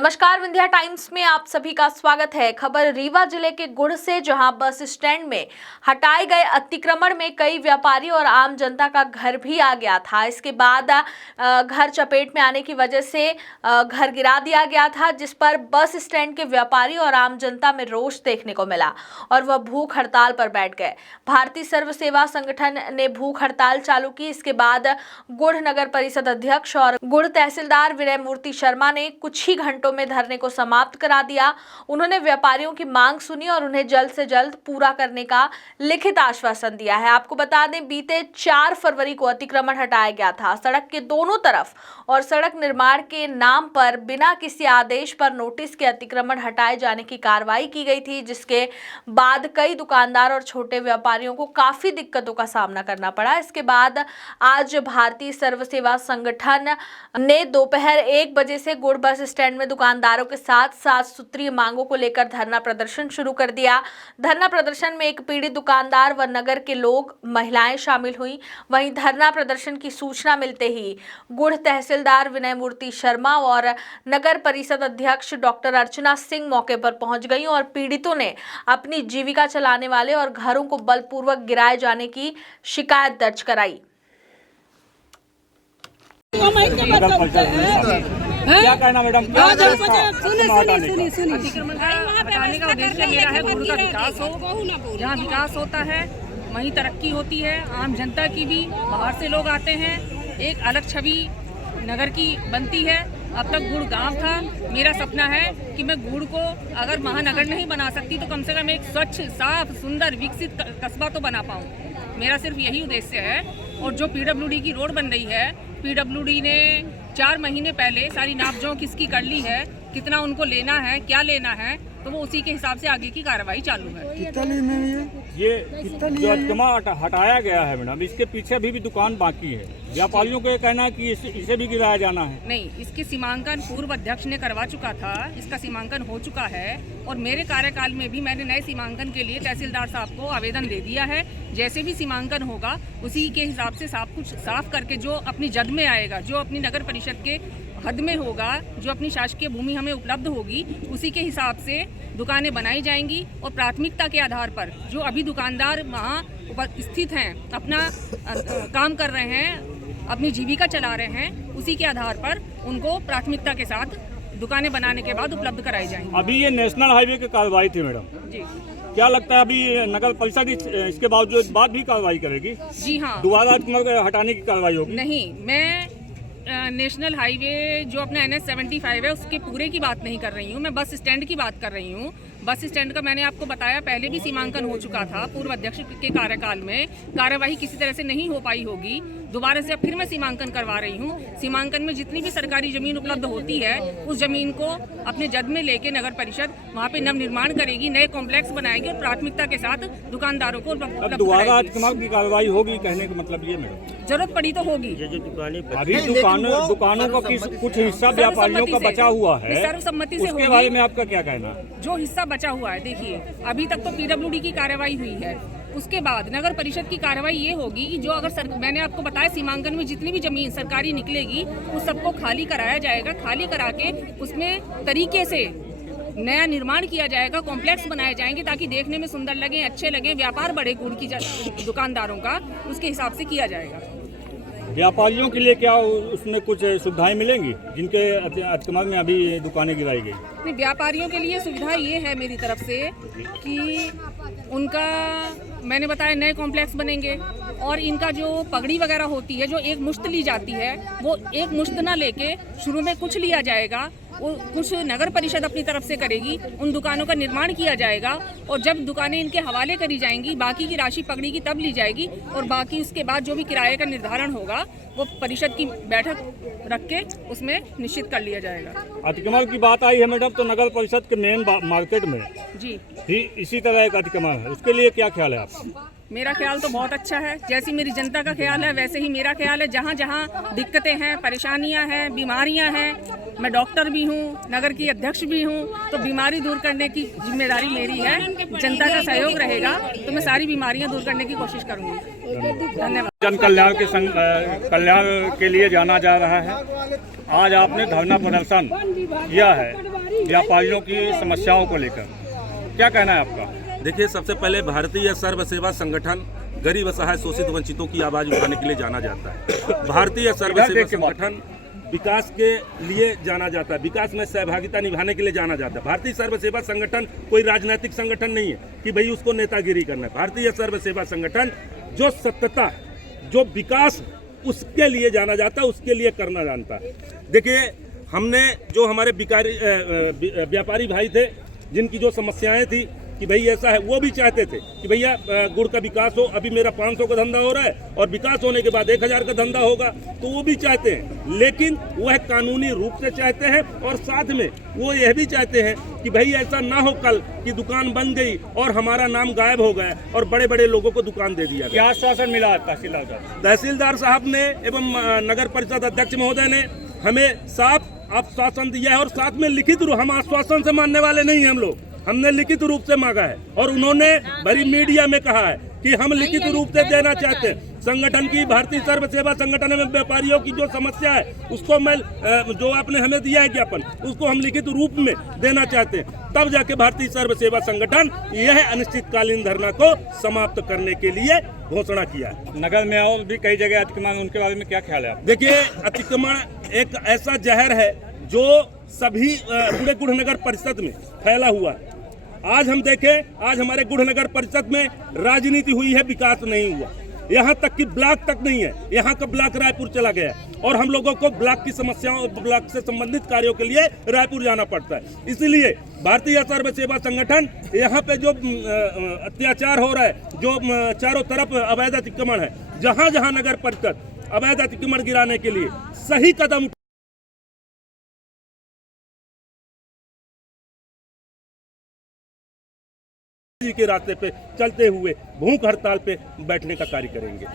नमस्कार, विंध्या टाइम्स में आप सभी का स्वागत है। खबर रीवा जिले के गुड़ से, जहां बस स्टैंड में हटाए गए अतिक्रमण में कई व्यापारी और आम जनता का घर भी आ गया था। इसके बाद घर चपेट में आने की वजह से घर गिरा दिया गया था, जिस पर बस स्टैंड के व्यापारी और आम जनता में रोष देखने को मिला और वह भूख हड़ताल पर बैठ गए। भारतीय सर्व सेवा संगठन ने भूख हड़ताल चालू की। इसके बाद गुड़ नगर परिषद अध्यक्ष और गुड़ तहसीलदार विनय मूर्ति शर्मा ने कुछ ही घंटों में धरने को समाप्त करा दिया। उन्होंने व्यापारियों की मांग सुनी और उन्हें जल्द से जल्द पूरा करने का लिखित आश्वासन दिया है। आपको बता दें, बीते 4 फरवरी को अतिक्रमण हटाया गया था। सड़क के दोनों तरफ और सड़क निर्माण के नाम पर बिना किसी आदेश पर नोटिस के अतिक्रमण हटाए जाने की कार्रवाई की गई थी, जिसके बाद कई दुकानदार और छोटे व्यापारियों को काफी दिक्कतों का सामना करना पड़ा। इसके बाद आज भारतीय सर्व सेवा संगठन ने दोपहर 1 बजे से गुड़ बस स्टैंड में दुकानदारों के साथ 7 सूत्रीय मांगों को लेकर धरना प्रदर्शन शुरू कर दिया। धरना प्रदर्शन में एक पीड़ित दुकानदार व नगर के लोग, महिलाएं शामिल हुई। वहीं धरना प्रदर्शन की सूचना मिलते ही गुड़ तहसीलदार विनय मूर्ति शर्मा और नगर परिषद अध्यक्ष डॉक्टर अर्चना सिंह मौके पर पहुंच गई और पीड़ितों ने अपनी जीविका चलाने वाले और घरों को बलपूर्वक गिराए जाने की शिकायत दर्ज कराई। क्या कहना मैडम, क्या अतिक्रमण हटाने का उद्देश्य मेरा है गुड़ का विकास हो। जहाँ विकास होता है वहीं तरक्की होती है। आम जनता की भी, बाहर से लोग आते हैं, एक अलग छवि नगर की बनती है। अब तक गुड़ गांव था। मेरा सपना है कि मैं गुड़ को अगर महानगर नहीं बना सकती तो कम से कम एक स्वच्छ, साफ, सुंदर, विकसित कस्बा तो बना पाऊँ। मेरा सिर्फ यही उद्देश्य है। और जो पीडब्ल्यूडी की रोड बन रही है, पीडब्ल्यूडी ने 4 महीने पहले सारी नापजोंक किसकी कर ली है, कितना उनको लेना है, क्या लेना है, तो वो उसी के हिसाब से आगे की कार्रवाई चालू है। ये जो अतिक्रमण हटाया गया है मैडम, इसके पीछे अभी भी दुकान बाकी है। व्यापारियों को ये कहना है कि इसे भी गिराया जाना है। नहीं, इसके सीमांकन पूर्व अध्यक्ष ने करवा चुका था। इसका सीमांकन हो चुका है और मेरे कार्यकाल में भी मैंने नए सीमांकन के लिए तहसीलदार साहब को आवेदन दे दिया है। जैसे भी सीमांकन होगा उसी के हिसाब से सब कुछ साफ करके जो अपनी जद में आएगा, जो अपनी नगर परिषद के हद में होगा, जो अपनी शासकीय भूमि हमें उपलब्ध होगी, उसी के हिसाब से दुकानें बनाई जाएंगी। और प्राथमिकता के आधार पर जो अभी दुकानदार वहाँ स्थित हैं, अपना काम कर रहे हैं, अपनी जीविका चला रहे हैं, उसी के आधार पर उनको प्राथमिकता के साथ दुकानें बनाने के बाद उपलब्ध कराई जाएंगी। अभी ये नेशनल हाईवे की कार्रवाई थी मैडम जी, क्या लगता है अभी नगर परिषद इसके बावजूद बाद भी कार्रवाई करेगी? जी हाँ, दोबारा अतिक्रमण हटाने की कार्रवाई होगी? नहीं, मैं नेशनल हाईवे जो अपना NH 75 है उसके पूरे की बात नहीं कर रही हूँ। मैं बस स्टैंड की बात कर रही हूँ। बस स्टैंड का मैंने आपको बताया, पहले भी सीमांकन हो चुका था। पूर्व अध्यक्ष के कार्यकाल में कार्यवाही किसी तरह से नहीं हो पाई होगी। दोबारा से अब फिर मैं सीमांकन करवा रही हूँ। सीमांकन में जितनी भी सरकारी जमीन उपलब्ध होती है उस जमीन को अपने जद में लेके नगर परिषद वहाँ पे नव निर्माण करेगी, नए कॉम्प्लेक्स बनाएगी और प्राथमिकता के साथ दुकानदारों को दोबारा अतिक्रमण की कार्रवाई होगी, कहने का मतलब ये मैडम? जरूरत पड़ी तो होगी। अभी दुकानों का कुछ हिस्सा व्यापारियों का बचा हुआ है, सर्वसम्मति से उसके बारे में आपका क्या कहना? जो हिस्सा बचा हुआ है, देखिए अभी तक तो पीडब्ल्यूडी की कार्रवाई हुई है। उसके बाद नगर परिषद की कार्रवाई ये होगी कि जो अगर मैंने आपको बताया सीमांकन में जितनी भी जमीन सरकारी निकलेगी उस सबको खाली कराया जाएगा। खाली करा के उसमें तरीके से नया निर्माण किया जाएगा, कॉम्प्लेक्स बनाए जाएंगे ताकि देखने में सुंदर लगे, अच्छे लगे, व्यापार बढ़े गुड़ की दुकानदारों का, उसके हिसाब से किया जाएगा। व्यापारियों के लिए क्या उसमें कुछ सुविधाएं मिलेंगी जिनके अतिक्रमण में अभी दुकानें गिराई गई? नहीं, व्यापारियों के लिए सुविधा ये है मेरी तरफ से कि उनका, मैंने बताया, नए कॉम्प्लेक्स बनेंगे और इनका जो पगड़ी वगैरह होती है, जो एक मुश्त ली जाती है, वो एक मुश्त ना लेके शुरू में कुछ लिया जाएगा, वो कुछ नगर परिषद अपनी तरफ से करेगी, उन दुकानों का निर्माण किया जाएगा और जब दुकानें इनके हवाले करी जाएंगी, बाकी की राशि पगड़ी की तब ली जाएगी और बाकी उसके बाद जो भी किराए का निर्धारण होगा वो परिषद की बैठक रख के उसमें निश्चित कर लिया जाएगा। अतिक्रमण की बात आई है मैडम, तो नगर परिषद के मेन मार्केट में जी ही इसी तरह एक अतिक्रमण है, उसके लिए क्या ख्याल है आपका? मेरा ख्याल तो बहुत अच्छा है। जैसी मेरी जनता का ख्याल है वैसे ही मेरा ख्याल है। जहाँ जहाँ दिक्कतें हैं, परेशानियाँ हैं, बीमारियाँ हैं, मैं डॉक्टर भी हूँ, नगर की अध्यक्ष भी हूँ, तो बीमारी दूर करने की जिम्मेदारी मेरी है। जनता का सहयोग रहेगा तो मैं सारी बीमारियाँ दूर करने की कोशिश करूँगी। धन्यवाद। जन कल्याण कल्याण के लिए जाना जा रहा है। आज आपने धरना प्रदर्शन किया है, व्यापारियों की समस्याओं को लेकर, क्या कहना है आपका? देखिए, सबसे पहले भारतीय सर्व सेवा संगठन गरीब असहाय शोषित वंचितों की आवाज उठाने के लिए जाना जाता है। भारतीय सर्व सेवा संगठन विकास के लिए जाना जाता है, विकास में सहभागिता निभाने के लिए जाना जाता है। भारतीय सर्व सेवा संगठन कोई राजनीतिक संगठन नहीं है कि भाई उसको नेतागिरी करना है। भारतीय सर्व सेवा संगठन जो सत्यता, जो विकास, उसके लिए जाना जाता है, उसके लिए करना जानता है। देखिए, हमने जो हमारे व्यापारी भाई थे, जिनकी जो समस्याएं थी कि भाई ऐसा है, वो भी चाहते थे कि भैया गुड़ का विकास हो। अभी मेरा 500 का धंधा हो रहा है और विकास होने के बाद 1000 का धंधा होगा, तो वो भी चाहते हैं, लेकिन वह कानूनी रूप से चाहते हैं और साथ में वो यह भी चाहते हैं कि भाई ऐसा ना हो कल कि दुकान बन गई और हमारा नाम गायब हो गया और बड़े बड़े लोगों को दुकान दे दिया गया। क्या आश्वासन मिला तहसीलदार? तहसीलदार साहब ने एवं नगर परिषद अध्यक्ष महोदय ने हमें साफ आश्वासन दिया है और साथ में लिखित रूप, हम आश्वासन से मानने वाले नहीं हैं, हम लोग हमने लिखित रूप से मांगा है और उन्होंने बड़ी मीडिया में कहा है कि हम लिखित रूप से देना चाहते हैं। संगठन की, भारतीय सर्व सेवा संगठन में व्यापारियों की जो समस्या है उसको मैं, जो आपने हमें दिया है ज्ञापन, उसको हम लिखित रूप में देना चाहते हैं। तब जाके भारतीय सर्व सेवा संगठन यह अनिश्चितकालीन धरना को समाप्त करने के लिए घोषणा किया है। नगर में और भी कई जगह अतिक्रमण, उनके बारे में क्या ख्याल है आप? देखिए, अतिक्रमण एक ऐसा जहर है जो सभी पूरे गुड़ नगर परिषद में फैला हुआ है। आज हम देखें, आज हमारे गुड़ नगर परिषद में राजनीति हुई है, विकास नहीं हुआ। यहाँ तक कि ब्लॉक तक नहीं है, यहाँ का ब्लॉक रायपुर चला गया और हम लोगों को ब्लॉक की समस्याओं, ब्लॉक से संबंधित कार्यों के लिए रायपुर जाना पड़ता है। इसलिए भारतीय सर्व सेवा संगठन यहाँ पे जो अत्याचार हो रहा है, जो चारों तरफ अवैध अतिक्रमण है, जहाँ जहाँ नगर परिषद अवैध अतिक्रमण गिराने के लिए सही कदम के रास्ते पे चलते हुए भूख हड़ताल पे बैठने का कार्य करेंगे।